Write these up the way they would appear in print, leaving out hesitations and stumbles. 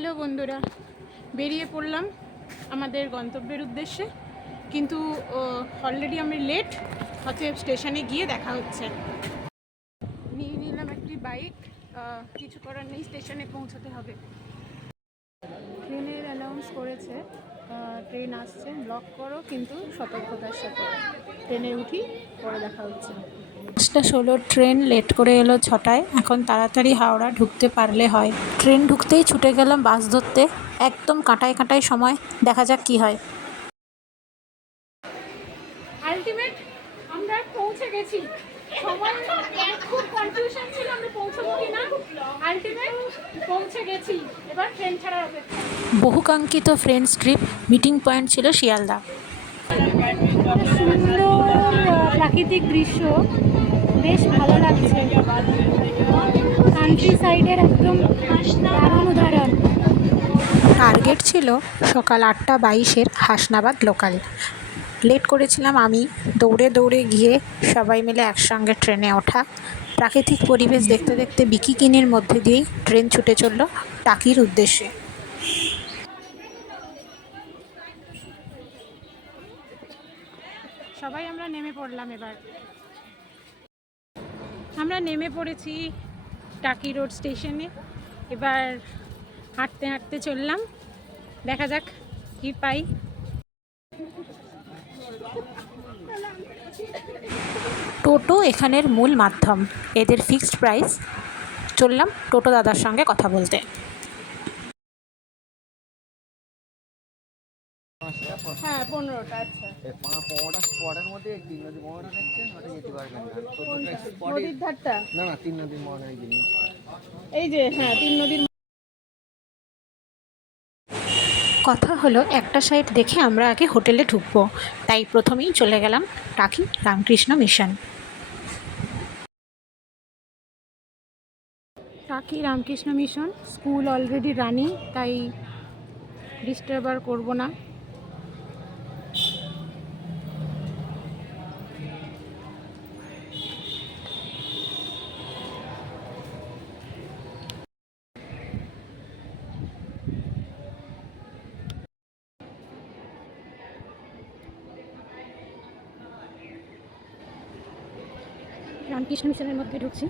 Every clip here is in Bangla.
হ্যালো বন্ধুরা, বেরিয়ে পড়লাম আমাদের গন্তব্যের উদ্দেশ্যে, কিন্তু অলরেডি আমি লেট। অতএব স্টেশনে গিয়ে দেখা হচ্ছে। নিয়ে নিলাম একটি বাইক, কিছু করার নেই, স্টেশনে পৌঁছাতে হবে। ট্রেনের অ্যানাউন্স করেছে ট্রেন আসছে, ব্লক করো কিন্তু সতর্কতার সাথে। ট্রেনে উঠি, পরে দেখা হচ্ছে। 5:16 ট্রেন লেট করে এলো 6টায়। এখন তাড়াতাড়ি হাওড়া ঢুকতে পারলে হয়। ট্রেন ঢুকতেই ছুটে গেলাম বাস ধরতে, একদম কাঁটায় কাঁটায় সময়। দেখা যাক কি হয়। আলটিমেট আমরা পৌঁছে গেছি। সময় খুব কনফিউশন ছিল আমরা পৌঁছবো কিনা, আলটিমেট পৌঁছে গেছি। এবার ট্রেন ছাড়ার অপেক্ষা। বহুকাঙ্ক্ষিত ফ্রেন্ডস ট্রিপ মিটিং পয়েন্ট ছিল শিয়ালদা। সুন্দর প্রাকৃতিক দৃশ্য, বেশ ভালো লাগছে। কান্ট্রি সাইডের একদম দারুণ উদাহরণ। টার্গেট ছিল সকাল 8:22-এর হাসনাবাদ লোকাল। লেট করেছিলাম আমি, দৌড়ে দৌড়ে গিয়ে সবাই মিলে একসঙ্গে ট্রেনে ওঠা। প্রাকৃতিক পরিবেশ দেখতে দেখতে বিকিকিনির মধ্যে দিয়েই ট্রেন ছুটে চলল টাকির উদ্দেশ্যে। সবাই আমরা নেমে পড়লাম। এবার আমরা নেমে পড়েছি টাকি রোড স্টেশনে। এবার হাঁটতে হাঁটতে চললাম, দেখা যাক কি পাই। টোটো এখানের মূল মাধ্যম, এদের ফিক্সড প্রাইস। চললাম টোটো দাদার সঙ্গে কথা বলতে। হ্যাঁ, 15টা। আচ্ছা, 15টা স্পটের মধ্যে 3 নদী মোহনা দেখছেন, ওটা যেতে পারবেন না। নদীর ধারটা? না না, 3 নদী মোহনা এই জিনিস। এই যে হ্যাঁ, 3 নদীর কথা হলো একটা সাইড দেখে আমরা আগে হোটেলে ঢুকবো, তাই প্রথমেই চলে গেলাম টাকি রামকৃষ্ণ মিশন। টাকি Ramakrishna mission school already running, তাই ডিস্টার্ব আর করবো না। রামকৃষ্ণ মিশনের মধ্যে ঢুকছি।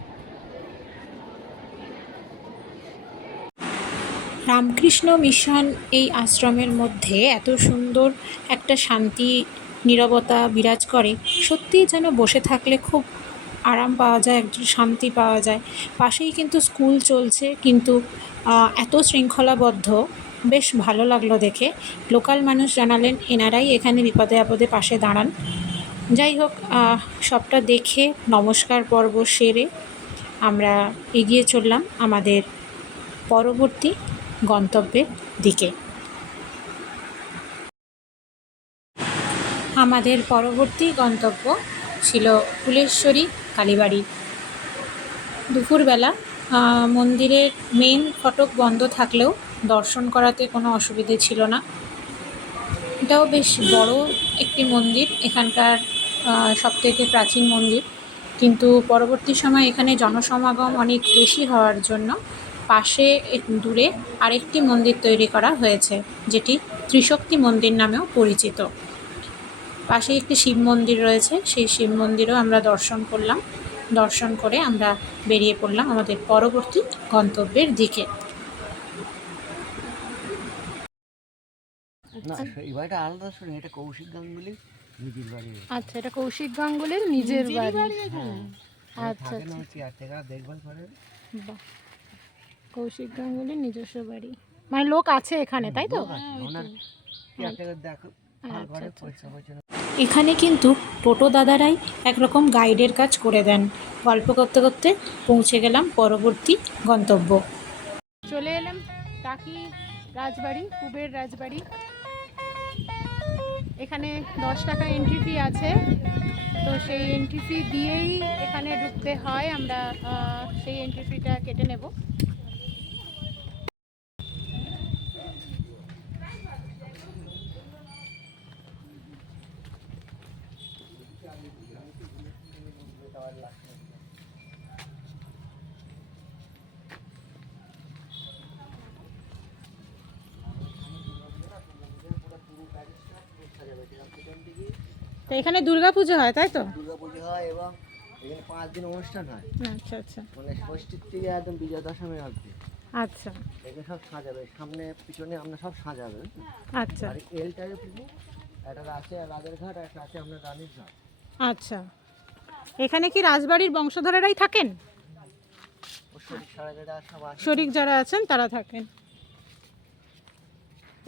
রামকৃষ্ণ মিশন এই আশ্রমের মধ্যে এত সুন্দর একটা শান্তি নীরবতা বিরাজ করে, সত্যিই যেন বসে থাকলে খুব আরাম পাওয়া যায়, একটু শান্তি পাওয়া যায়। পাশেই কিন্তু স্কুল চলছে, কিন্তু এত শৃঙ্খলাবদ্ধ, বেশ ভালো লাগলো দেখে। লোকাল মানুষ জানালেন এনারাই এখানে বিপদে আপদে পাশে দাঁড়ান। যাই হোক, সবটা দেখে নমস্কার পর্ব সেরে আমরা এগিয়ে চললাম আমাদের পরবর্তী গন্তব্যের দিকে। আমাদের পরবর্তী গন্তব্য ছিল ফুলেশ্বরী কালীবাড়ি। দুপুরবেলা মন্দিরের মেন ফটক বন্ধ থাকলেও দর্শন করাতে কোনো অসুবিধে ছিল না। এটাও বেশ বড় একটি মন্দির, এখানকার সবথেকে প্রাচীন মন্দির। কিন্তু পরবর্তী সময় এখানে জনসমাগম অনেক বেশি হওয়ার জন্য পাশে দূরে আরেকটি মন্দির তৈরি করা হয়েছে, যেটি ত্রিশক্তি মন্দির নামেও পরিচিত। পাশে একটি শিব মন্দির রয়েছে, সেই শিব মন্দিরও আমরা দর্শন করলাম। দর্শন করে আমরা বেরিয়ে পড়লাম আমাদের পরবর্তী গন্তব্যের দিকে। না, এই বাড়িটা আলাদা, শুনে এটা কৌশিক গাঙ্গুলি নিজের বাড়ি। আচ্ছা, এটা কৌশিক গাঙ্গুলির নিজের বাড়ি। হ্যাঁ, আচ্ছা থাকে না, আচ্ছা, কেয়ারটেকার দেখভাল করে। বাহ, কৌশিক গাঙ্গুলির নিজস্ব বাড়ি, মানে লোক আছে এখানে, তাই তো? ওনার কেয়ারটেকার দেখো ভালো করে পয়সা পয়সা। এখানে কিন্তু টোটো দাদারাই একরকম গাইডের কাজ করে দেন। গল্প করতে করতে পৌঁছে গেলাম পরবর্তী গন্তব্য। চলে এলাম টাকি রাজবাড়ি, কুবের রাজবাড়ি। এখানে 10 টাকা এন্ট্রি ফি আছে, তো সেই এন্ট্রি ফি দিয়েই এখানে ঢুকতে হয়। আমরা সেই এন্ট্রি ফিটা কেটে নেব। তো এখানে দুর্গা পুজো হয় তাই তো? দুর্গা পুজো হয় এবং এখানে 5 দিন অনুষ্ঠান হয়, আচ্ছা আচ্ছা মানে ষষ্ঠীর থেকে একদম বিজয়া দশমী অবধি। আচ্ছা এখানে সব সাজাবে, সামনে পিছনে আমরা সব সাজাবে। আচ্ছা আর এল টাইপের পুজো, একটা আছে রাজের ঘাট, একটা আছে আপনার রানীর ঘাট। আচ্ছা। এখানে কি রাজবাড়ির বংশধরেরাই থাকেন? ও শরীর সারা যেটা সব আছে। শরিক যারা আছেন তারা থাকেন।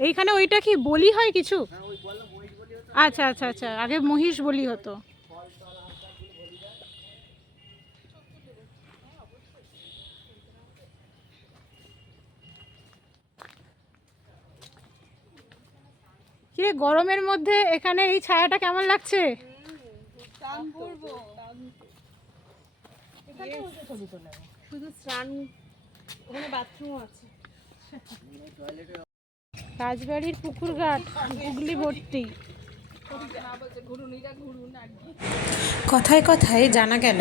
এইখানে ওইটা কি বলি হয় কিছু? হ্যাঁ, ওই বললাম মহিষ বলি হতো। আচ্ছা আচ্ছা আচ্ছা, আগে মহিষ বলি হতো। কিরে গরমের মধ্যে এখানে এই ছায়াটা কেমন লাগছে? শুধু স্নান, ওখানে বাথরুম আছে। রাজবাড়ির পুকুর ঘাট গুগলি ভর্তি। কথায় কথায় জানা গেল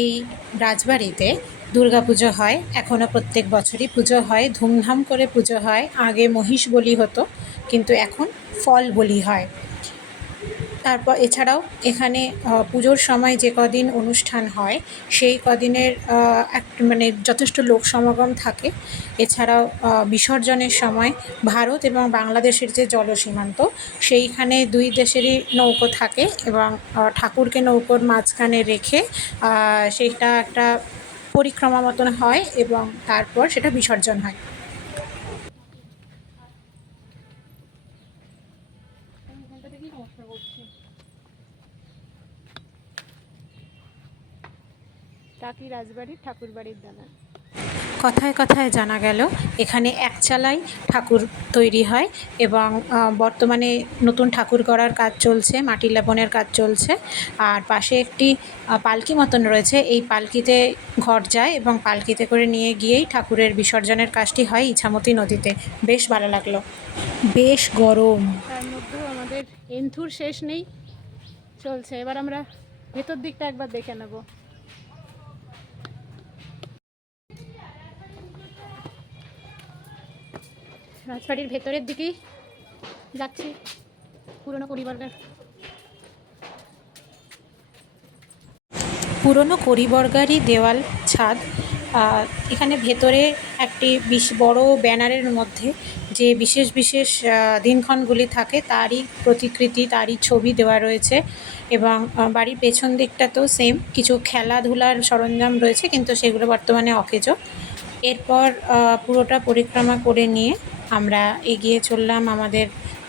এই রাজবাড়িতে দুর্গাপুজো হয়, এখনও প্রত্যেক বছরই পুজো হয়, ধুমধাম করে পুজো হয়। আগে মহিষ বলি হতো, কিন্তু এখন ফল বলি হয়। তারপর এছাড়াও এখানে পুজোর সময় যে কদিন অনুষ্ঠান হয় সেই কদিনের মানে যথেষ্ট লোক সমাগম থাকে। এছাড়াও বিসর্জনের সময় ভারত এবং বাংলাদেশের যে জলসীমান্ত, সেইখানে দুই দেশেরই নৌকো থাকে এবং ঠাকুরকে নৌকোর মাঝখানে রেখে সেইটা একটা পরিক্রমা মতন হয় এবং তারপর সেটা বিসর্জন হয়। টাকি রাজবাড়ির ঠাকুর বাড়ির দালান। কথায় কথায় জানা গেল এখানে একচালাই ঠাকুর তৈরি হয় এবং বর্তমানে নতুন ঠাকুর গড়ার কাজ চলছে, মাটি লেপনের কাজ চলছে। আর পাশে একটি পালকি মতন রয়েছে, এই পালকিতে ঘট যায় এবং পালকিতে করে নিয়ে গিয়েই ঠাকুরের বিসর্জনের কাজটি হয় ইছামতি নদীতে। বেশ ভালো লাগলো। বেশ গরম, তার মধ্যেও আমাদের এন্থুর শেষ নেই, চলছে। এবার আমরা ভেতর দিকটা একবার দেখে নেব। রাজবাড়ির ভেতরের দিকেই যাচ্ছি, পুরনো কড়িবর্গারই দেওয়াল ছাদ। এখানে ভেতরে একটি বড় ব্যানারের মধ্যে যে বিশেষ বিশেষ দিনক্ষণগুলি থাকে তারই প্রতিকৃতি, তারই ছবি দেওয়া রয়েছে। এবং বাড়ির পেছন দিকটাতেও সেম কিছু খেলাধুলার সরঞ্জাম রয়েছে, কিন্তু সেগুলো বর্তমানে অকেজো। এরপর পুরোটা পরিক্রমা করে নিয়ে আমরা এগিয়ে চললাম আমাদের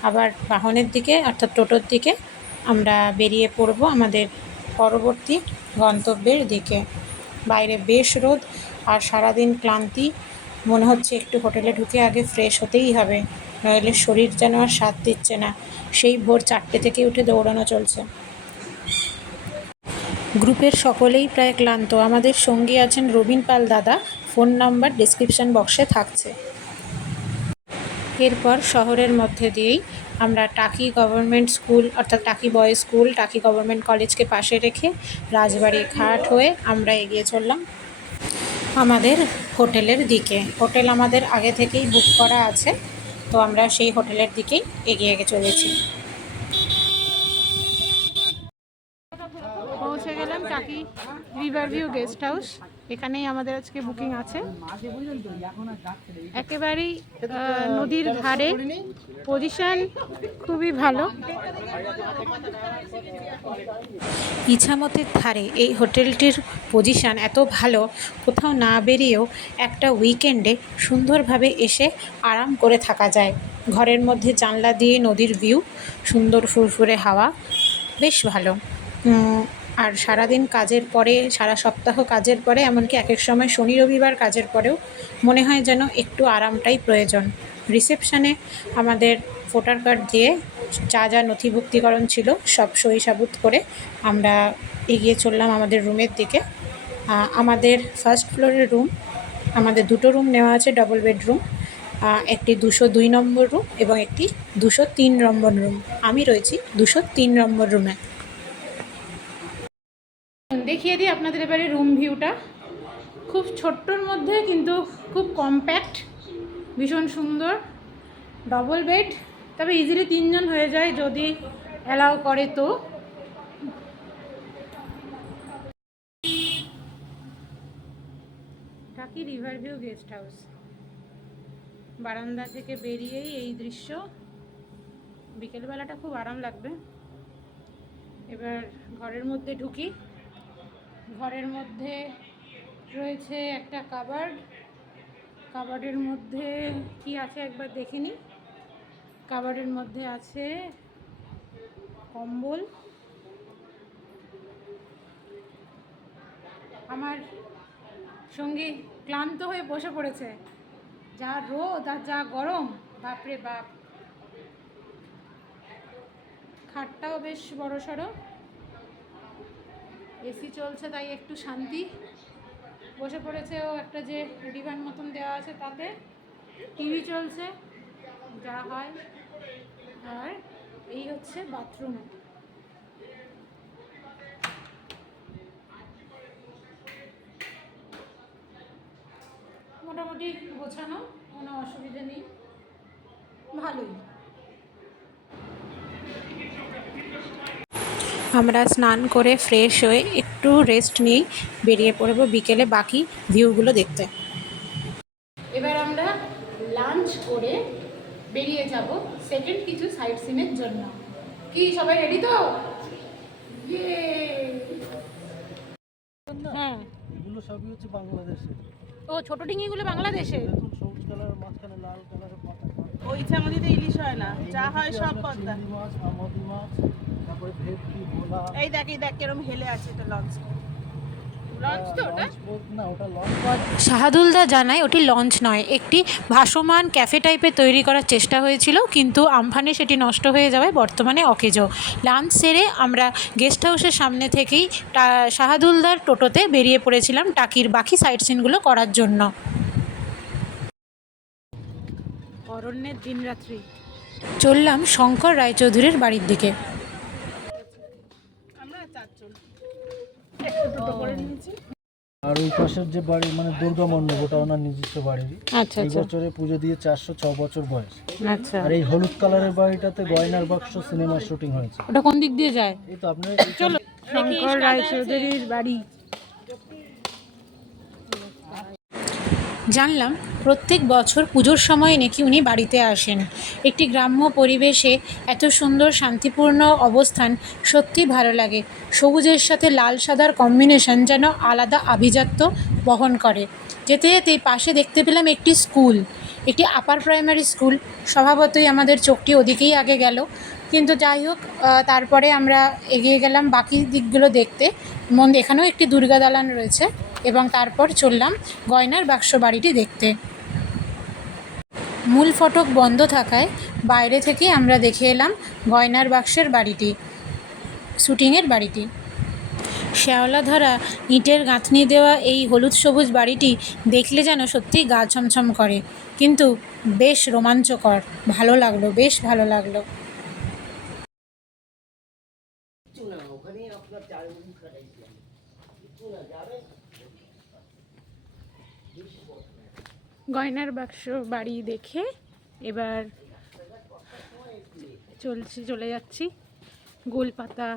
আবার বাহনের দিকে, অর্থাৎ টোটোর দিকে। আমরা বেরিয়ে পড়ব আমাদের পরবর্তী গন্তব্যের দিকে। বাইরে বেশ রোদ আর সারাদিন ক্লান্তি, মনে হচ্ছে একটু হোটেলে ঢুকে আগে ফ্রেশ হতেই হবে, নইলে শরীর যেন আর সাথ দিচ্ছে না। সেই ভোর 4টে থেকে উঠে দৌড়ানো চলছে। গ্রুপের সকলেই প্রায় ক্লান্ত। আমাদের সঙ্গী আছেন রবিন পাল দাদা, ফোন নাম্বার ডেসক্রিপশন বক্সে থাকছে। এরপর শহরের মধ্যে দিয়েই আমরা টাকি গভর্নমেন্ট স্কুল, অর্থাৎ টাকি বয়েজ স্কুল, টাকি গভর্নমেন্ট কলেজকে পাশে রেখে রাজবাড়ি ঘাট হয়ে আমরা এগিয়ে চললাম আমাদের হোটেলের দিকে। হোটেল আমাদের আগে থেকেই বুক করা আছে, তো আমরা সেই হোটেলের দিকেই এগিয়ে চলেছি। পৌঁছে গেলাম টাকি রিভারভিউ গেস্ট হাউস। এখানেই আমাদের আজকে বুকিং আছে। একেবারেই নদীর ধারে, পজিশন খুবই ভালো। ইছামতির ধারে এই হোটেলটির পজিশন এত ভালো, কোথাও না বেরিয়েও একটা উইকেন্ডে সুন্দরভাবে এসে আরাম করে থাকা যায়। ঘরের মধ্যে জানলা দিয়ে নদীর ভিউ, সুন্দর ফুরফুরে হাওয়া, বেশ ভালো। আর সারাদিন কাজের পরে, সারা সপ্তাহ কাজের পরে, এমনকি এক এক সময় শনি রবিবার কাজের পরেও মনে হয় যেন একটু আরামটাই প্রয়োজন। রিসেপশানে আমাদের ভোটার কার্ড দিয়ে যা যা নথিভুক্তিকরণ ছিল সব সই সাবুত করে আমরা এগিয়ে চললাম আমাদের রুমের দিকে। আমাদের ফার্স্ট ফ্লোরের রুম, আমাদের দুটো রুম নেওয়া আছে, ডবল বেডরুম। একটি 202 নম্বর রুম এবং একটি 203 নম্বর রুম। আমি রয়েছি 203 নম্বর রুমে। দেখিয়ে দিই আপনাদের এবারে রুম ভিউটা। খুব ছোট্টর মধ্যে কিন্তু খুব কম্প্যাক্ট, ভীষণ সুন্দর। ডবল বেড, তবে ইজিলি 3 জন হয়ে যায় যদি অ্যালাউ করে তো। টাকি রিভার ভিউ গেস্ট হাউস। বারান্দা থেকে বেরিয়েই এই দৃশ্য। বিকেলবেলাটা খুব আরাম লাগবে। এবার ঘরের মধ্যে ঢুকি। ঘরের মধ্যে রয়েছে একটা কাবার্ড। কাবার্ডের মধ্যে কি আছে একবার দেখিনি। কাবার্ডের মধ্যে আছে কম্বল। আমার সঙ্গী ক্লান্ত হয়ে বসে পড়েছে। যা রোদ আর যা গরম, বাপরে বাপ। খাটটাও বেশ বড় সড়ো, এসি চলছে তাই একটু শান্তি। বসে পড়েছে ও একটা যে ডিভান মতন দেওয়া আছে তাতে, টিভি চলছে যা হয়। আর এই হচ্ছে বাথরুম। মোটামুটি গোছানো, কোনো অসুবিধা নেই, ভালোই। আমরা স্নান করে ফ্রেশ হয়ে একটু রেস্ট নিয়ে বেরিয়ে পড়ব বিকেলে বাকি ভিউগুলো দেখতে। এবার আমরা লাঞ্চ করে বেরিয়ে যাব সেকেন্ড কিছু সাইট সিনের জন্য। কি সবাই রেডি তো? হ্যাঁ, এগুলো সবই হচ্ছে বাংলাদেশে। ও ছোট ডিঙিগুলো বাংলাদেশে। দেখুন সবুজ কালার, মাঝখানে লাল কালারের পতাকা। ওই ইচ্ছামতিতে ইলিশ হয় না, যা হয় সব পদ্মা। চিংড়ি মাছ, আমোদি মাছ, তারপরে ভেটকি, ভোলা। এই দেখ কেরম হেলে আছে, এটা লঞ্চ। লঞ্চ তো ওটা? না, ওটা লঞ্চ। শাহাদুলদা জানায় ওটি লঞ্চ নয়, একটি ভাসমান ক্যাফে টাইপের তৈরি করার চেষ্টা হয়েছিল, কিন্তু আমফানে সেটি নষ্ট হয়ে যাওয়ায় বর্তমানে অকেজো। লাঞ্চ সেরে আমরা গেস্ট হাউসের সামনে থেকেই শাহাদুলদার টোটোতে বেরিয়ে পড়েছিলাম টাকির বাকি সাইট সিনগুলো করার জন্য। অরণ্যের দিনরাত্রি। চললাম শঙ্কর রায়চৌধুরীর বাড়ির দিকে। আমরা 4 জন একটা টোটো করে নিয়েছি। আর ওই পাশের যে বাড়ি মানে দুর্গা মণ্ডপ, ওটা ওনার নিজস্ব বাড়িরই। আচ্ছা এই বছরে পুজো দিয়ে 406 বছর বয়স। আচ্ছা, আর এই হলুদ কালারের বাড়িটাতে গয়নার বাক্স সিনেমার শুটিং হয়েছে। ওটা কোন দিক দিয়ে যায়? এই তো আপনার চলো, শঙ্কর রায়চৌধুরীর বাড়ি। জানলাম প্রত্যেক বছর পুজোর সময় নাকি উনি বাড়িতে আসেন। একটি গ্রাম্য পরিবেশে এত সুন্দর শান্তিপূর্ণ অবস্থান সত্যি ভালো লাগে। সবুজের সাথে লাল সাদার কম্বিনেশন যেন আলাদা আভিজাত্য বহন করে। যেতে যেতে পাশে দেখতে পেলাম একটি স্কুল, একটি আপার প্রাইমারি স্কুল। স্বভাবতই আমাদের চোখটি ওদিকেই আগে গেল, কিন্তু যাই হোক, তারপরে আমরা এগিয়ে গেলাম বাকি দিকগুলো দেখতে। এখানেও একটি দুর্গা দালান রয়েছে এবং তারপর চললাম গয়নার বাক্স বাড়িটি দেখতে। মূল ফটক বন্ধ থাকায় বাইরে থেকে আমরা দেখে এলাম গয়নার বাক্সের বাড়িটি, শুটিংয়ের বাড়িটি। শ্যাওলা ধরা ইটের গাঁথনি দেওয়া এই হলুদ সবুজ বাড়িটি দেখলে যেন সত্যিই গা ছমছম করে, কিন্তু বেশ রোমাঞ্চকর। ভালো লাগলো, বেশ ভালো লাগলো। গয়নার বাক্স বাড়ি দেখে এবার চলে যাচ্ছি গোলপাতা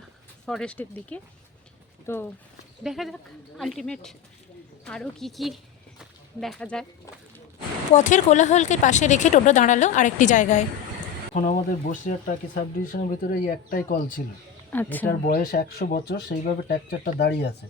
ফরেস্টের দিকে। তো দেখা যাক আলটিমেট আরও কি দেখা যায়। পথের কোলাহলকে পাশে রেখে টোটো দাঁড়ালো আরেকটি জায়গায়। এখন আমাদের বসিরহাট টাকি সাব ডিভিশনের ভিতরে এই একটাই কল ছিল। আচ্ছা, এটার বয়স 100 বছর, সেইভাবে ট্র্যাকচারটা দাঁড়িয়ে আছে।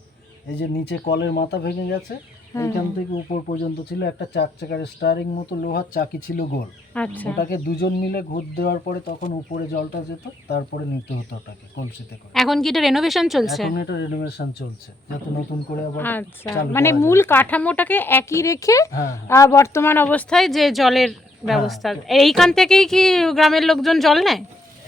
এই যে নিচে কলের মাথা ভেঙে গেছে, এইখান থেকে উপর পর্যন্ত ছিল একটা 4 চাকার স্টারিং মতো লোহার চাকি ছিল গোল। আচ্ছা, ওটাকে দুজন মিলে ঘুর দেওয়ার পরে তখন উপরে জলটা যেত, তারপরে নিতে হতো ওটাকে কলসিতে করে। এখন কি এটা রেনোভেশন চলছে? এখন এটা রেনোভেশন চলছে, যাতে নতুন করে আবার আচ্ছা, চালু মানে করা মূল যায়। কাঠামোটাকে একই রেখে হ্যাঁ, বর্তমান অবস্থায় যে জলের ব্যবস্থা, এইখান থেকেই কি গ্রামের লোকজন জল নেয়?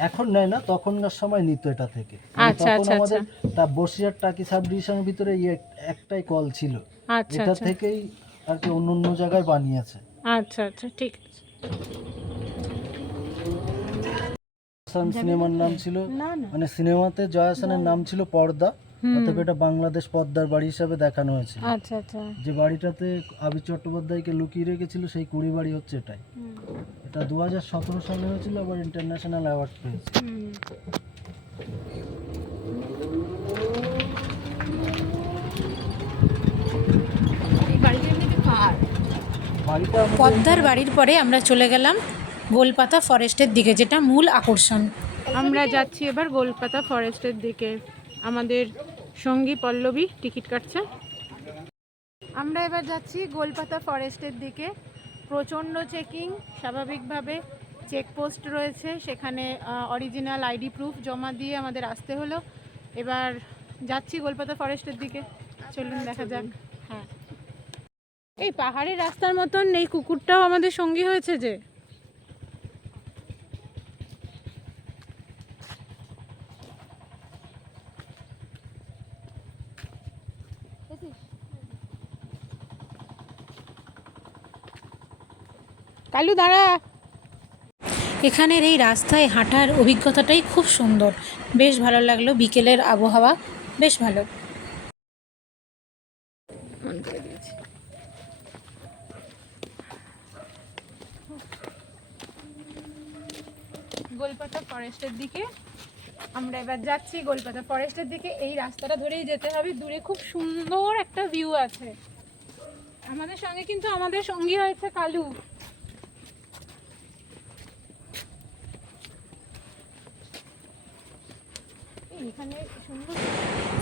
এখন নেয় না, তখনকার সময় নিত এটা থেকে। আচ্ছা, তখন আচ্ছা, আমাদের তা বসিরহাট টাকি সাব ডিভিশনের ভিতরে এই একটাই কল ছিল। আচ্ছা, এটা আচ্ছা, থেকেই আর কি অন্য অন্য জায়গায় বানিয়েছে। আচ্ছা, আচ্ছা, ঠিক আছে। হাসান সিনেমার নাম ছিল, মানে সিনেমাতে জয় হাসানের নাম ছিল পর্দা, অতএব এটা বাংলাদেশ পদ্মার বাড়ি হিসাবে দেখানো হয়েছে। আচ্ছা, আচ্ছা, যে বাড়িটাতে আবির চট্টোপাধ্যায়কে লুকিয়ে রেখেছিল সেই কুড়ি বাড়ি হচ্ছে এটাই। এটা 2017 সালে হয়েছিল, আবার ইন্টারন্যাশনাল অ্যাওয়ার্ড পেয়েছে। এই বাড়িটা এমনিতে কার? বাড়িটা আমাদের পদ্মার বাড়ির পরে আমরা চলে গেলাম গোলপাতা ফরেস্টের দিকে, যেটা মূল আকর্ষণ। আমরা যাচ্ছি এবার গোলপাতা ফরেস্টের দিকে। আমাদের সঙ্গী পল্লবী টিকিট কাটছে। আমরা এবার যাচ্ছি গোলপাতা ফরেস্টের দিকে। প্রচণ্ড চেকিং, স্বাভাবিকভাবে চেকপোস্ট রয়েছে, সেখানে অরিজিনাল আইডি প্রুফ জমা দিয়ে আমাদের আসতে হলো। এবার যাচ্ছি গোলপাতা ফরেস্টের দিকে, চলুন দেখা যাক। হ্যাঁ, এই পাহাড়ি রাস্তার মতন এই কুকুরটাও আমাদের সঙ্গী হয়েছে যে। কালু দাঁড়া। এখানের এই রাস্তায় হাঁটার অভিজ্ঞতাটাই খুব সুন্দর, বেশ ভালো লাগলো। বিকেলের আবহাওয়া বেশ ভালো। গোলপাতা ফরেস্টের দিকে আমরা এবার যাচ্ছি। গোলপাতা ফরেস্টের দিকে এই রাস্তাটা ধরেই যেতে হবে। দূরে খুব সুন্দর একটা ভিউ আছে। আমাদের সঙ্গে কিন্তু আমাদের সঙ্গী হয়েছে কালু। এখানে সুন্দর।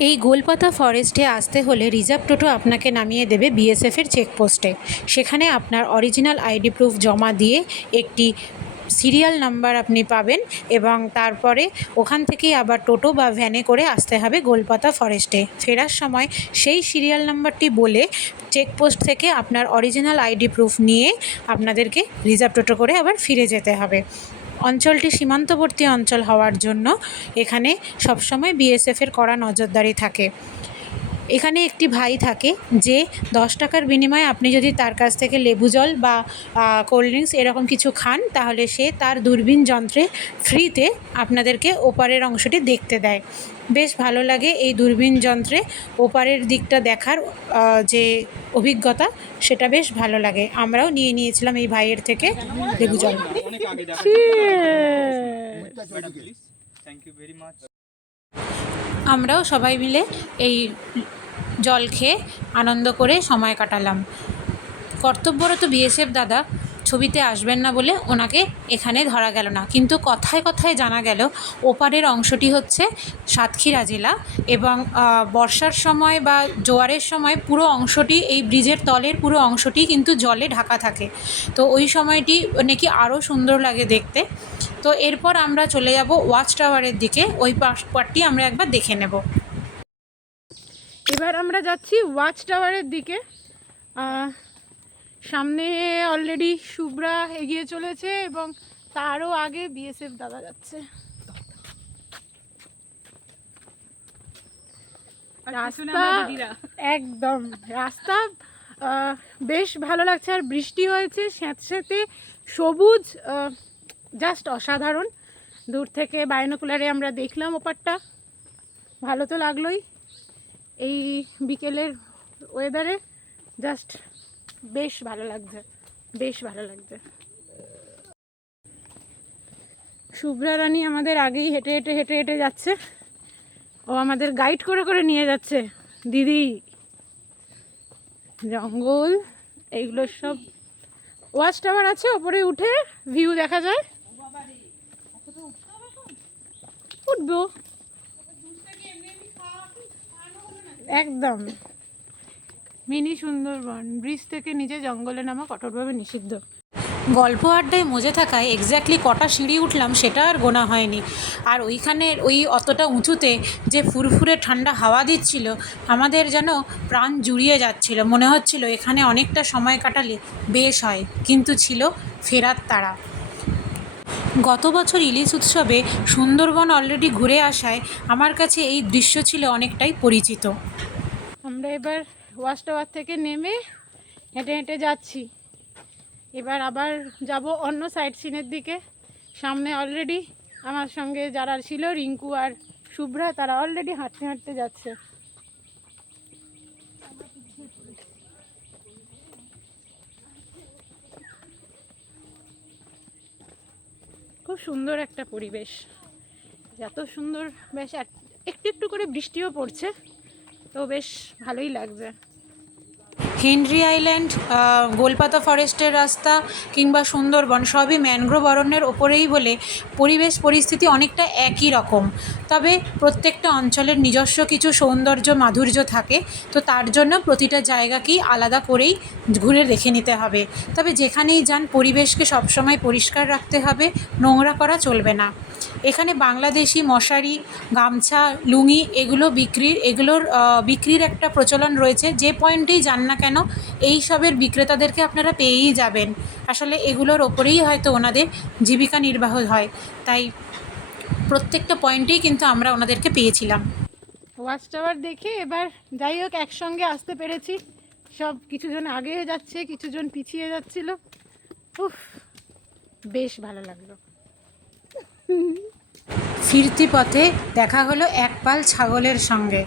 এই গোলপাতা ফরেস্টে আসতে হলে রিজার্ভ টোটো আপনাকে নামিয়ে দেবে বিএসএফের চেকপোস্টে। সেখানে আপনার অরিজিনাল আইডি প্রুফ জমা দিয়ে একটি সিরিয়াল নাম্বার আপনি পাবেন, এবং তারপরে ওখান থেকেই আবার টোটো বা ভ্যানে করে আসতে হবে গোলপাতা ফরেস্টে। ফেরার সময় সেই সিরিয়াল নাম্বারটি বলে চেকপোস্ট থেকে আপনার অরিজিনাল আইডি প্রুফ নিয়ে আপনাদেরকে রিজার্ভ টোটো করে আবার ফিরে যেতে হবে। অঞ্চলটি সীমান্তবর্তী অঞ্চল হওয়ার জন্য এখানে সবসময় বিএসএফের কড়া নজরদারি থাকে। এখানে একটি ভাই থাকে যে 10 টাকার বিনিময়ে আপনি যদি তার কাছ থেকে লেবু জল বা কোল্ড ড্রিঙ্কস এরকম কিছু খান, তাহলে সে তার দূরবীন যন্ত্রে ফ্রিতে আপনাদেরকে ওপারের অংশটি দেখতে দেয়। বেশ ভালো লাগে এই দূরবীন যন্ত্রে ওপারের দিকটা দেখার যে অভিজ্ঞতা, সেটা বেশ ভালো লাগে। আমরাও নিয়েছিলাম এই ভাইয়ের থেকে লেবু জল। আমরাও সবাই মিলে এই জল খেয়ে আনন্দ করে সময় কাটালাম। কর্তব্যরত বিএসএফ দাদা ছবিতে আসবেন না বলে ওনাকে এখানে ধরা গেল না, কিন্তু কথায় কথায় জানা গেল ওপারের অংশটি হচ্ছে সাতক্ষীরা জেলা, এবং বর্ষার সময় বা জোয়ারের সময় পুরো অংশটি, এই ব্রিজের তলের পুরো অংশটি কিন্তু জলে ঢাকা থাকে। তো ওই সময়টি নাকি আরও সুন্দর লাগে দেখতে। তো এরপর আমরা চলে যাব ওয়াচ টাওয়ারের দিকে, ওই পার্টটি আমরা একবার দেখে নেব। এবার আমরা যাচ্ছি ওয়াচ টাওয়ারের দিকে। সামনে অলরেডি শুভ্রা এগিয়ে চলেছে এবং তারও আগে বিএসএফ দাদা যাচ্ছে। রাস্তা একদম রাস্তা বেশ ভালো লাগছে, আর বৃষ্টি হয়েছে, স্যাঁতস্যাঁতে সবুজ, জাস্ট অসাধারণ। দূর থেকে বাইনোকুলারে আমরা দেখলাম ওপারটা, ভালো তো লাগলোই। এই বিকেলের ওয়েদারে জাস্ট বেশ ভালো লাগছে, বেশ ভালো লাগছে। শুভ্রা রানী আমাদের আগেই হেঁটে হেঁটে হেঁটে হেঁটে যাচ্ছে। ও আমাদের গাইড করে করে নিয়ে যাচ্ছে। দিদি, জঙ্গল, এইগুলো সব। ওয়াচ টাওয়ার আছে, ওপরে উঠে ভিউ দেখা যায়। উঠবো একদম। মিনি সুন্দরবন, ব্রিজ থেকে নিচে জঙ্গলে নামা কঠোরভাবে নিষিদ্ধ। গল্প আড্ডায় মজে থাকায় এক্স্যাক্টলি কটা সিঁড়ি উঠলাম সেটা আর গোনা হয়নি। আর ওইখানের ওই অতটা উঁচুতে যে ফুরফুরে ঠান্ডা হাওয়া দিচ্ছিল, আমাদের যেন প্রাণ জুড়িয়ে যাচ্ছিল। মনে হচ্ছিল এখানে অনেকটা সময় কাটালে বেশ হয়, কিন্তু ছিল ফেরার তাড়া। গত বছর ইলিশ উৎসবে সুন্দরবন অলরেডি ঘুরে আসায় আমার কাছে এই দৃশ্য ছিল অনেকটাই পরিচিত। আমরা এবার ওয়াচ টাওয়ার থেকে নেমে হেঁটে হেঁটে যাচ্ছি। এবার আবার যাব অন্য সাইড সিনের দিকে। সামনে অলরেডি আমার সঙ্গে যারা ছিল, রিঙ্কু আর শুভ্রা, তারা অলরেডি হাঁটতে হাঁটতে যাচ্ছে। খুব সুন্দর একটা পরিবেশ, এত সুন্দর। বেশ একটু একটু করে বৃষ্টিও পড়ছে, তো বেশ ভালোই লাগছে। হেনরি আইল্যান্ড, গোলপাতা ফরেস্টের রাস্তা কিংবা সুন্দরবন সবই ম্যানগ্রোভ অরণ্যের ওপরেই বলে পরিবেশ পরিস্থিতি অনেকটা একই রকম। তবে প্রত্যেকটা অঞ্চলের নিজস্ব কিছু সৌন্দর্য মাধুর্য থাকে, তো তার জন্য প্রতিটা জায়গাকেই আলাদা করেই ঘুরে দেখে নিতে হবে। তবে যেখানেই যান পরিবেশকে সবসময় পরিষ্কার রাখতে হবে, নোংরা করা চলবে না। এখানে বাংলাদেশি মশারি, গামছা, লুঙ্গি এগুলোর বিক্রির একটা প্রচলন রয়েছে। যে পয়েন্টেই যান না কেন এই সবের বিক্রেতাদেরকে আপনারা পেয়েই যাবেন। আসলে এগুলোর ওপরেই হয়তো ওনাদের জীবিকা নির্বাহ হয়, তাই প্রত্যেকটা পয়েন্টেই কিন্তু আমরা ওনাদেরকে পেয়েছিলাম। ওয়াচ টাওয়ার দেখে এবার যাই হোক একসঙ্গে আসতে পেরেছি। সব কিছুজন আগে যাচ্ছে, কিছুজন পিছিয়ে যাচ্ছিল। উফ, বেশ ভালো লাগলো। ফিরতি পথে দেখা হলো এক পাল ছাগলের সঙ্গে।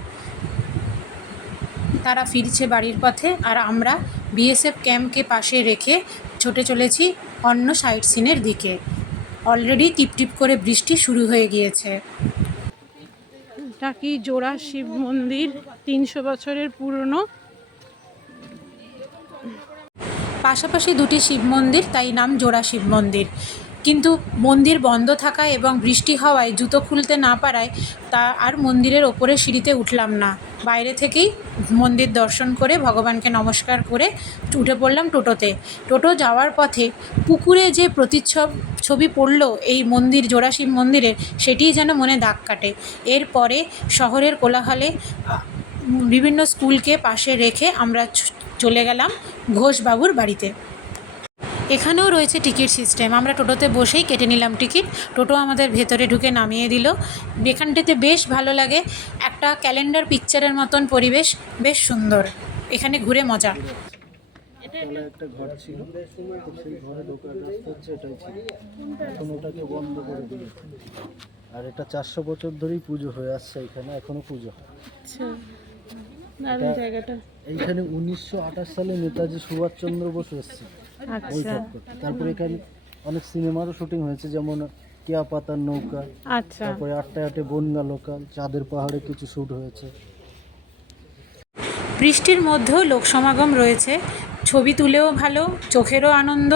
তারা ফিরছে বাড়ির পথে, আর আমরা বিএসএফ ক্যাম্পকে পাশে রেখে ছুটে চলেছি অন্য সাইট সিনের দিকে। অলরেডি টিপটিপ করে বৃষ্টি শুরু হয়ে গিয়েছে। টাকি জোড়া শিব মন্দির, 300 বছরের পুরনো। পাশাপাশি দুটি শিব মন্দির, তাই নাম জোড়া শিব মন্দির। কিন্তু মন্দির বন্ধ থাকা এবং বৃষ্টি হওয়ায় জুতো খুলতে না পারায় আর মন্দিরের ওপরে সিঁড়িতে উঠলাম না। বাইরে থেকেই মন্দির দর্শন করে ভগবানকে নমস্কার করে উঠে পড়লাম টোটোতে। টোটো যাওয়ার পথে পুকুরে যে ছবি পড়ল এই মন্দির, জোড়া শিব মন্দিরের, সেটিই যেন মনে দাগ কাটে। এরপরে শহরের কোলাহলে বিভিন্ন স্কুলকে পাশে রেখে আমরা চলে গেলাম ঘোষবাবুর বাড়িতে। এখানেও রয়েছে টিকিট সিস্টেম। আমরা টোটোতে বসেই কেটে নিলাম টিকিট। টোটো আমাদের ভেতরে ঢুকে নামিয়ে দিল। এখানটাতে বেশ ভালো লাগে, একটা ক্যালেন্ডার পিকচারের মতন পরিবেশ, বেশ সুন্দর। এখানে ঘুরে মজা। তলায় একটা ঘর ছিল, তো সেই ঘরে ঢোকার রাস্তা হচ্ছে এটাই ছিল। এখন ওটাকে বন্ধ করে দিয়েছে। আর এটা 400 বছর ধরেই পুজো হয়ে আসছে এখানে, এখনো পুজো হয়। আচ্ছা, দারুণ জায়গাটা। এইখানে 1928 সালে নেতাজি সুভাষচন্দ্র বসু এসেছে বৈঠক করতে। তারপরে এখানে অনেক সিনেমারও শুটিং হয়েছে, যেমন কেয়া পাতার নৌকা, আচ্ছা, তারপরে আটটা আটে বনগা লোকাল, চাঁদের পাহাড়ে কিছু শ্যুট হয়েছে। বৃষ্টির মধ্যেও লোক সমাগম রয়েছে, ছবি তুলেও ভালো, চোখেরও আনন্দ।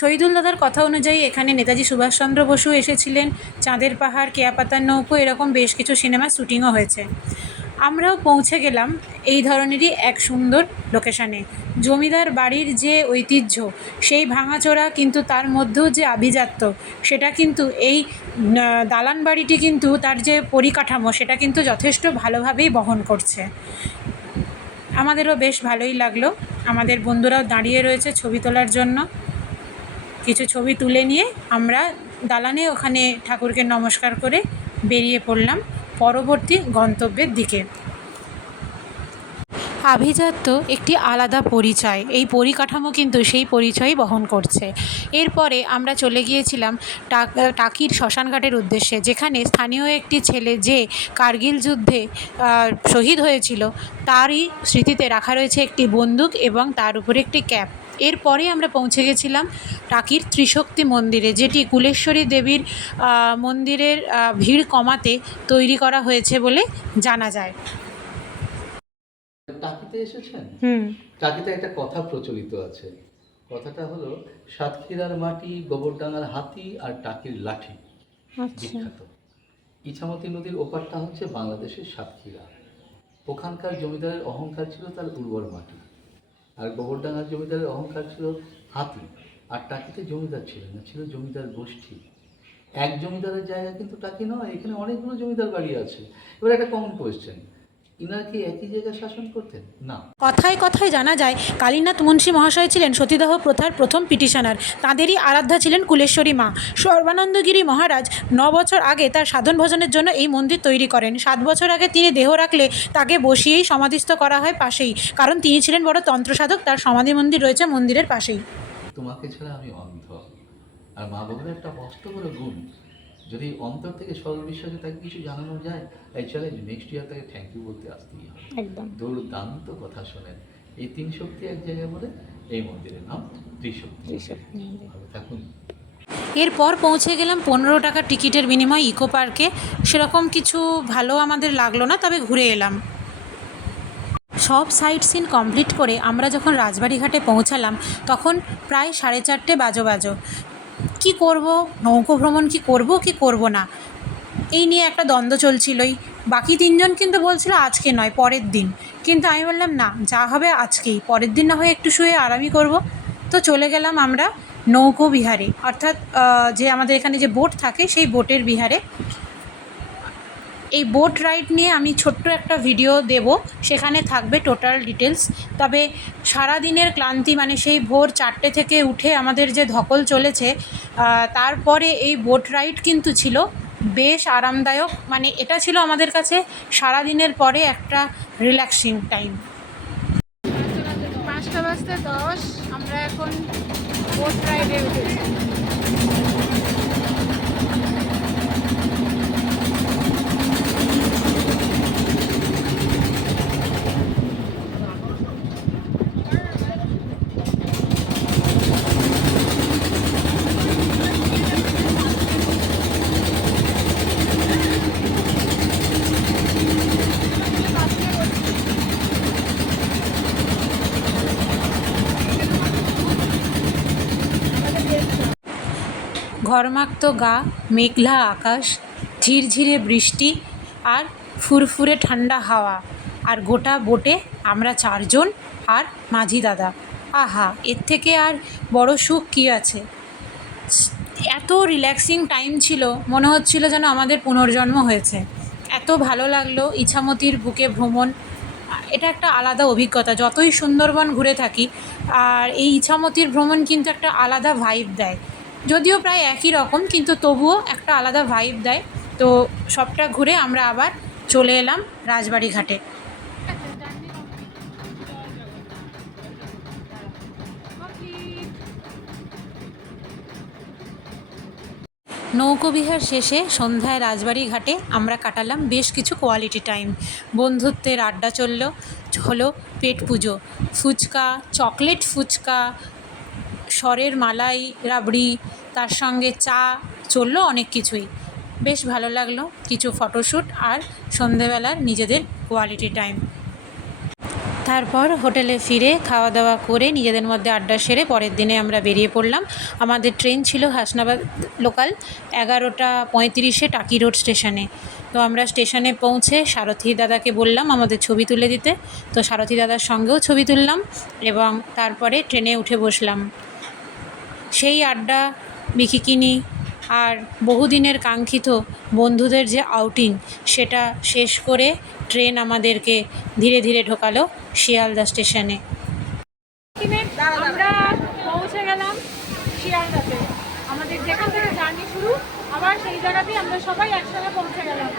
শহীদুল দাদার কথা অনুযায়ী এখানে নেতাজি সুভাষচন্দ্র বসু এসেছিলেন, চাঁদের পাহাড়, কেয়া পাতার নৌকো, এরকম বেশ কিছু সিনেমার শ্যুটিংও হয়েছে। আমরাও পৌঁছে গেলাম এই ধরনেরই এক সুন্দর লোকেশানে। জমিদার বাড়ির যে ঐতিহ্য, সেই ভাঙাচোরা কিন্তু তার মধ্যেও যে আভিজাত্য, সেটা কিন্তু এই দালান বাড়িটি কিন্তু তার যে পরিকাঠামো, সেটা কিন্তু যথেষ্ট ভালোভাবেই বহন করছে। আমাদেরও বেশ ভালোই লাগলো। আমাদের বন্ধুরাও দাঁড়িয়ে রয়েছে ছবি তোলার জন্য। কিছু ছবি তুলে নিয়ে আমরা দালানে ওখানে ঠাকুরকে নমস্কার করে বেরিয়ে পড়লাম পরবর্তী গন্তব্যের দিকে। আভিজাত্য একটি আলাদা পরিচয়, এই পরিকাঠামো কিন্তু সেই পরিচয়ই বহন করছে। এরপরে আমরা চলে গিয়েছিলাম টাকির শ্মশানঘাটের উদ্দেশ্যে, যেখানে স্থানীয় একটি ছেলে যে কার্গিল যুদ্ধে শহীদ হয়েছিল, তারই স্মৃতিতে রাখা রয়েছে একটি বন্দুক এবং তার উপরে একটি ক্যাপ। এরপরে আমরা পৌঁছে গেছিলাম টাকির ত্রিশক্তি মন্দিরে, যেটি কুলেশ্বরী দেবীর মন্দিরের ভিড় কমাতে তৈরি করা হয়েছে বলে জানা যায়। টাকিতে এসেছেন? টাকিতে একটা কথা প্রচলিত আছে। কথাটা হলো, সাতক্ষীরার মাটি, গোবরডাঙ্গার হাতি আর টাকির লাঠি বিখ্যাত। ইছামতি নদীর ওপারটা হচ্ছে বাংলাদেশের সাতক্ষীরা। ওখানকার জমিদারের অহংকার ছিল তার উর্বর মাটি, আর গোবরডাঙ্গার জমিদারের অহংকার ছিল হাতি। আর টাকিতে জমিদার ছিলেন না, ছিল জমিদার গোষ্ঠী। এক জমিদারের জায়গা কিন্তু টাকি নয়, এখানে অনেকগুলো জমিদার বাড়ি আছে। এবার একটা কমন কোয়েশ্চেন, ইনারা কি একই জায়গায় শাসন করতেন? না। কথায় কথায় জানা যায় কালীনাথ মুন্সী মহাশয় ছিলেন সতীদাহ প্রথার প্রথম পিটিশনার। তাঁদেরই আরাধ্যা ছিলেন কুলেশ্বরী মা। সর্বানন্দগিরি মহারাজ 9 বছর আগে তার সাধন ভজনের জন্য এই মন্দির তৈরি করেন। 7 বছর আগে তিনি দেহ রাখলে তাকে বসিয়েই সমাধিস্থ করা হয় পাশেই, কারণ তিনি ছিলেন বড় তন্ত্রসাধক। তার সমাধি মন্দির রয়েছে মন্দিরের পাশেই। তোমাকে ছাড়া আমি অন্ধ। আর মা বাবার একটা মস্ত বড় গুণ, যদি অন্তর থেকে সরল বিশ্বাসে তাকে কিছু জানানো যায়, এই চ্যালেঞ্জ নেক্সট ইয়ার তাকে থ্যাংক ইউ বলতে আসতেই হবে। একদম দুর্দান্ত কথা শোনেন। এই 3 শক্তি এক জায়গায় বলে এই মন্দিরের নাম ত্রিশক্তি। ভালো থাকুন। এরপর পৌঁছে গেলাম 15 টাকা টিকিটের বিনিময়ে ইকো পার্কে। সেরকম কিছু ভালো আমাদের লাগলো না, তবে ঘুরে এলাম। সব সাইট সিন কমপ্লিট করে আমরা যখন রাজবাড়ি ঘাটে পৌঁছালাম তখন প্রায় 4:30 বাজো। কি করব, নৌকো ভ্রমণ কি করব না, এই নিয়ে একটা দ্বন্দ্ব চলছিলই। বাকি 3জন কিন্তু বলছিল আজকে নয় পরের দিন, কিন্তু আমি বললাম না, যা হবে আজকেই, পরের দিন না হয় একটু শুয়ে আরামই করব। তো চলে গেলাম আমরা নৌকো বিহারে, অর্থাৎ যে আমাদের এখানে যে বোট থাকে সেই বোটের বিহারে। এই বোট রাইড নিয়ে আমি ছোট্ট একটা ভিডিও দেব, সেখানে থাকবে টোটাল ডিটেলস। তবে সারাদিনের ক্লান্তি, মানে সেই ভোর 4টে থেকে উঠে আমাদের যে ধকল চলেছে, তারপরে এই বোট রাইড কিন্তু ছিল বেশ আরামদায়ক। মানে এটা ছিল আমাদের কাছে সারাদিনের পরে একটা রিল্যাক্সিং টাইম। 5:10 আমরা এখন বোট রাইডে উঠেছি। ঘরমাক্ত গা, মেঘলা আকাশ, ঝিরঝিরে বৃষ্টি আর ফুরফুরে ঠান্ডা হাওয়া, আর গোটা বোটে আমরা 4জন আর মাঝি দাদা। আহা, এর থেকে আর বড় সুখ কী আছে। এত রিল্যাক্সিং টাইম ছিল, মনে হচ্ছিল যেন আমাদের পুনর্জন্ম হয়েছে। এত ভালো লাগলো ইছামতির বুকে ভ্রমণ। এটা একটা আলাদা অভিজ্ঞতা, যতই সুন্দরবন ঘুরে থাকি আর এই ইছামতির ভ্রমণ কিন্তু একটা আলাদা ভাইব দেয়। যদিও প্রায় একই রকম, কিন্তু তবুও একটা আলাদা ভাইব দেয়। তো সবটা ঘুরে আমরা আবার চলে এলাম রাজবাড়ি ঘাটে। নৌকোবিহার শেষে সন্ধ্যায় রাজবাড়ি ঘাটে আমরা কাটালাম বেশ কিছু কোয়ালিটি টাইম। বন্ধুত্বের আড্ডা হলো পেট পুজো, ফুচকা, চকলেট ফুচকা, সরের মালাই রাবড়ি, তার সঙ্গে চা, চললো অনেক কিছুই। বেশ ভালো লাগলো। কিছু ফটোশ্যুট আর সন্ধেবেলার নিজেদের কোয়ালিটি টাইম। তারপর হোটেলে ফিরে খাওয়া দাওয়া করে নিজেদের মধ্যে আড্ডা সেরে পরের দিনে আমরা বেরিয়ে পড়লাম। আমাদের ট্রেন ছিল হাসনাবাদ লোকাল 11:35 টাকি রোড স্টেশনে। তো আমরা স্টেশনে পৌঁছে সারথি দাদাকে বললাম আমাদের ছবি তুলে দিতে। তো সারথি দাদার সঙ্গেও ছবি তুললাম এবং তারপরে ট্রেনে উঠে বসলাম। সেই আড্ডা, বিকিকিনি আর বহুদিনের কাঙ্ক্ষিত বন্ধুদের যে আউটিং, সেটা শেষ করে ট্রেন আমাদেরকে ধীরে ধীরে ঢোকালো শিয়ালদা স্টেশনে। আমরা পৌঁছে গেলাম শিয়ালদাতে। আমাদের যেখান থেকে জার্নি শুরু, আবার সেই জায়গাতেই আমরা সবাই একসঙ্গে পৌঁছে গেলাম।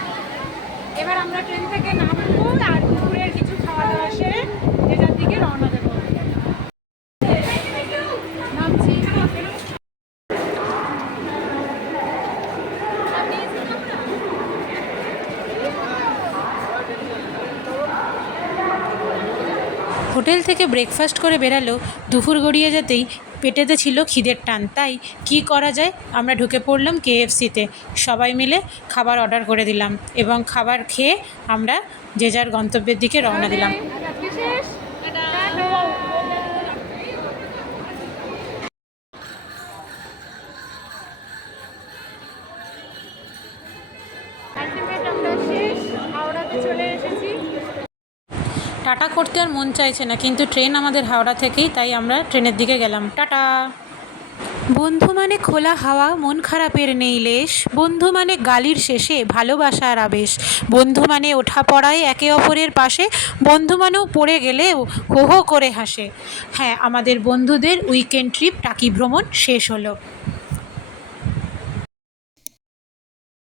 এবার আমরা ট্রেন থেকে নামবো আর দুপুরের কিছু খাওয়া দাওয়া সেরে যে যার দিকে রওনা দেবো। নামছি। হোটেল থেকে ব্রেকফাস্ট করে বেরালো, দুপুর গড়িয়ে যেতেই পেটেতে ছিল খিদের টান। তাই কি করা যায়, আমরা ঢুকে পড়লাম KFCতে। সবাই মিলে খাবার অর্ডার করে দিলাম এবং খাবার খেয়ে আমরা যে যার গন্তব্যের দিকে রওনা দিলাম। আমরা শেষ, হাওড়াতে চলে এসেছি। টাটা করতে আর মন চাইছে না, কিন্তু ট্রেন আমাদের হাওড়া থেকেই, তাই আমরা ট্রেনের দিকে গেলাম। টাটা। বন্ধু মানে খোলা হাওয়া, মন খারাপের নেই লেশ। বন্ধু মানে গালির শেষে ভালোবাসার আবেশ। বন্ধু মানে ওঠা পড়ায় একে অপরের পাশে। বন্ধু মানেও পড়ে গেলেও হো হো করে হাসে। হ্যাঁ, আমাদের বন্ধুদের উইকেন্ড ট্রিপ টাকি ভ্রমণ শেষ হলো।